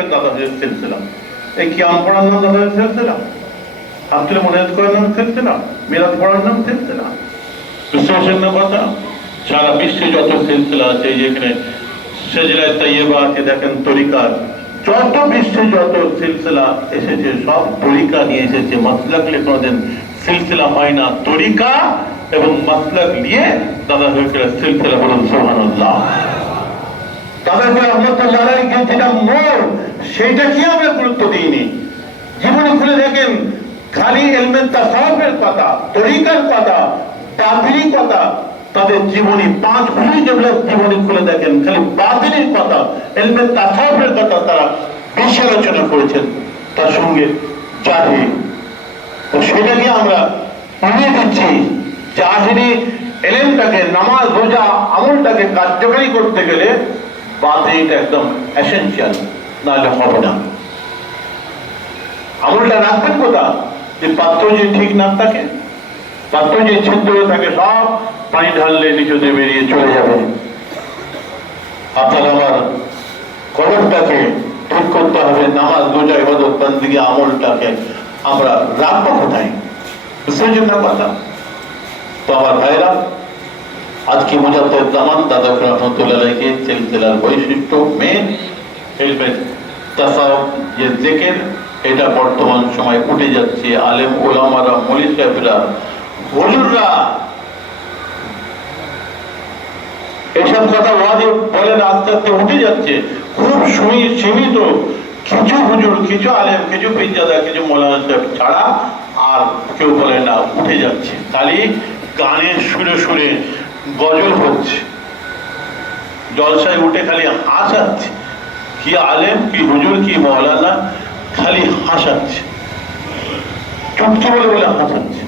দাদাদের সিলসিলা, এই কিয়াম পড়ার নাম দাদাদের সিলসিলা, আব্দুল মুনাজ্জম করার নাম সিলসিলা, মিলাদ পড়ার নাম সিলসিলা। বিশ্বাসের না কথা, সারা বিশ্বে যত সিলসিলা আছে, যেখানে সেজদায়ে তাইয়্যিবা আছে, দেখেন তরিকার যত বিশ্বে যত সিলসিলা এসেছে সব তরিকা নিয়ে এসেছে। মাসলাক নিয়ে কোনোদিন সিলসিলা হয় না, তরিকা এবং মাসলাক নিয়ে দাদা হয়েছিল সিলসিলা। বলুন সুবহানাল্লাহ। তাদেরকে রহমতুল্লাহ আলাইহি যেটা মোড়, সেইটা কি আমরা গুরুত্ব দিইনি। জীবনে খুলে দেখেন, খালি ইলমে তাসাউফের কথা, তরিকার কথা, বাতিলি কথা, তাদের জীবনী 5 ভুলি যেগুলো জীবনী খুলে দেখেন, খালি বাতিলের কথা, ইলমে তাসাউফের কথা তারা বেশি আলোচনা করেছেন। তার সঙ্গে জাহিরি, তো সেটাকে আমরা উড়িয়ে দিচ্ছি। জাহিরি ইলমটাকে, নামাজ রোজা আমলটাকে কার্যকরী করতে গেলে বাতিলটা একদম এসেনশিয়াল, নাহলে হবে না। আমলটা রাখবেন কোথা? যে পাত্র যে ঠিক না থাকে, পাত্র যে ছিদ্র থাকে, সব পানি ঢাললে নিচুতে বেরিয়ে চলে যাবে। আপনার আমার কলমটাকে ঠিক করতে হবে, নামাজ রোজা ইবাদত বন্দেগী আমলটাকে আমরা রাখবো কোথায়? বুঝতে না কথা? তো আমার ভাইরা, আজকে মুজাদ্দেদ জামান দাদা রহমতুল্লাহ আলাইহি সিলসিলার বৈশিষ্ট্য মেন ইলমে তাসাউফ, যে জিকির, এটা বর্তমান সময় উঠে যাচ্ছে। আলেম ওলামারা, মৌলভী সাহেবরা, হুজুররা এসব কথা ওয়াজিব বলেন, আস্তে আস্তে উঠে যাচ্ছে। খুব সীমিত কিছু হুজুর, কিছু আলেম, কিছু পীরজাদা, কিছু মৌলানা সাহেব ছাড়া আর কেউ বলে না, উঠে যাচ্ছে। খালি গানের সুরে সুরে গজল হচ্ছে, জলসায় উঠে খালি হাসাচ্ছে। কি আলেম, কি হুজুর, কি মৌলানা, খালি হাসাচ্ছে, চুপচি বলে বলে হাসাচ্ছে।